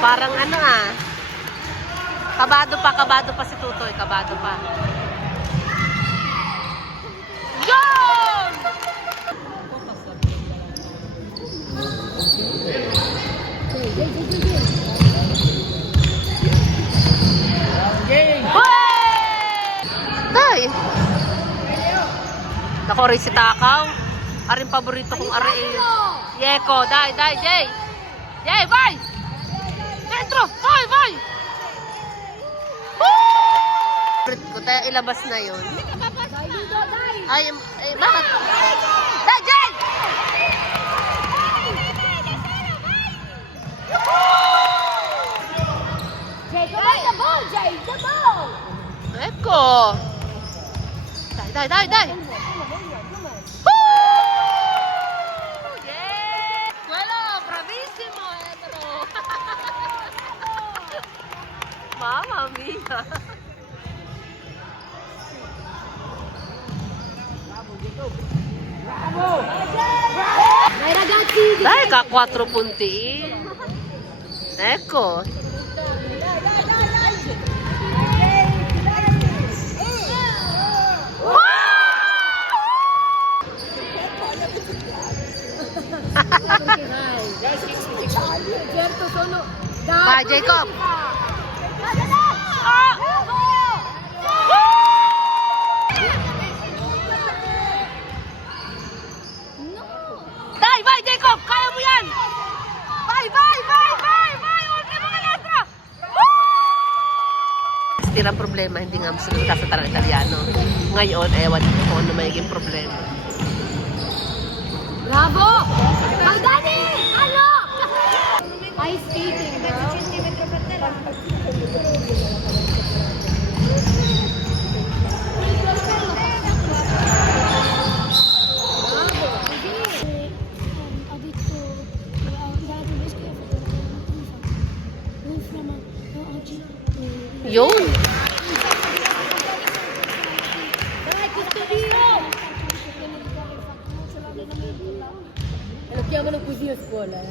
parang ano ah. Kabado pa si Tutoy. Kabado pa. Yun! Tay! Nako rin si Takaw. Aring paborito kong ari. Yeko, Jay! Jay, bye! Dentro! Bye! Ko tayo ilabas na yun. Ay, bakit? Jay! Jay, come on the ball, Jay! The ball! Eko! Day! Mamma mia! Dai ragazzi! Dai, ka 4 punti. Ecco. Certo sono Vai, Jacob. Vai, Jacob! Kaya mo yan! Vai! Ultimo ka letra! Still ang problema, hindi nga masalita sa tarang Italiano. Ngayon, ewan ko kung ano magiging problema. Bravo! Dani! Ano? Ice skating, bro. Yun! Lo chiamano così a scuola.